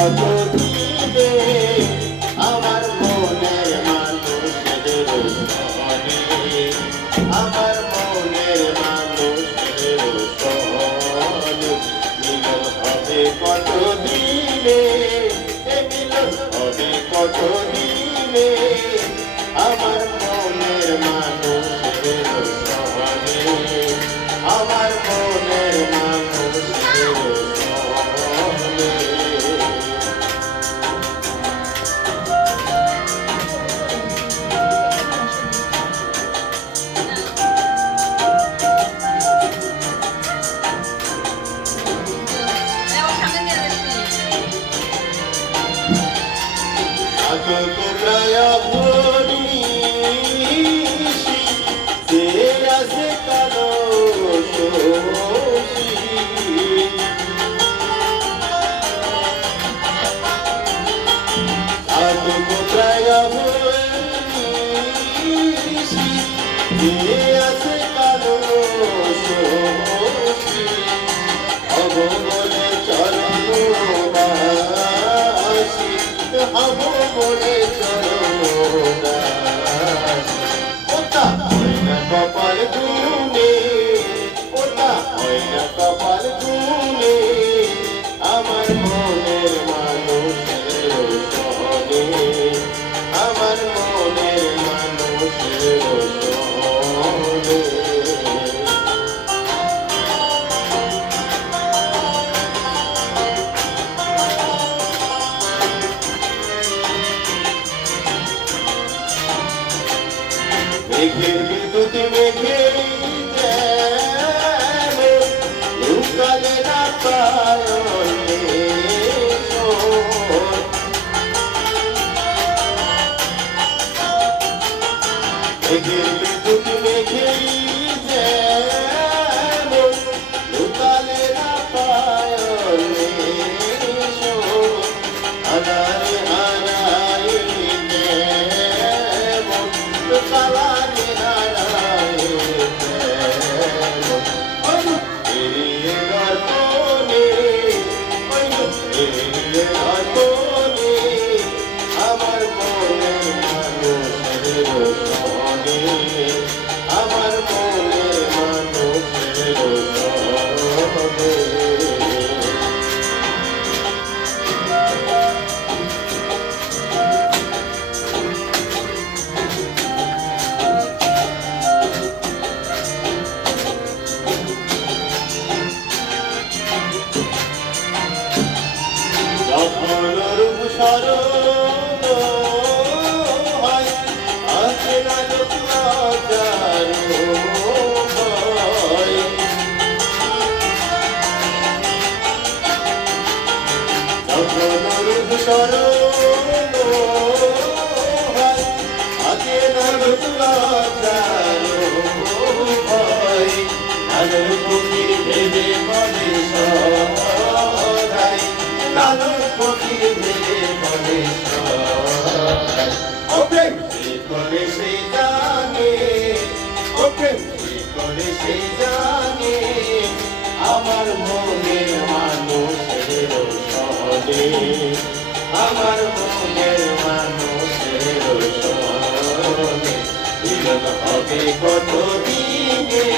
কত দিনে আমার মনের মানুষের সনে, আমার মনের মানুষের সনে মিলন হবে কত দিনে, মিলন হবে কত দিনে আমার মনের মানুষের সনে, আমার মনের মানুষের সনে। কোথায় ভরিসি সে আছে কালো শোষী, কোথায় ভরিসি সে আছে কালো শোষী, হব বলে চরণ দাসী, হব বলে কপাল গুনে, ওটা হয় না কপাল গুনে আমার মনের মানুষের সনে, আমার মনের মানুষের সনে। মেঘের বিদ্যুৎ মেঘে লুকালে না পায়নে, মেঘের বিদ্যুৎ মেঘে লুকালে না পায়নে, আধারে হারাই কালা আমার মনের মানুষের সনে, আমার মনের মানুষের সনে। যখন রূপ স্মরণ হয় আছে না লজ্জার ভয়, যখন রূপ স্মরণ হয় আছে না লজ্জার ভয়, আলোর কুকির ভেবে মনে সদাই, আলোর কুকির ভেবে মনে সদাই। ও প্রেম সে করে সে জানে, ও প্রেম সে করে সে জানে আমার মনের মানুষের সনে, আমার মনের মানুষের সনে মিলন হবে কত দিনে,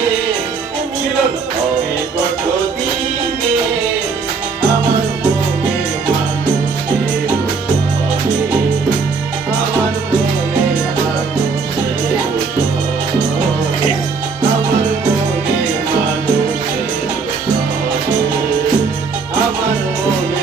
মিলন হবে কত দিনে আমার মনের মানুষের সনে, আমার মনের মানুষের সনে, আমার মনের মানুষের সনে, আমার মনের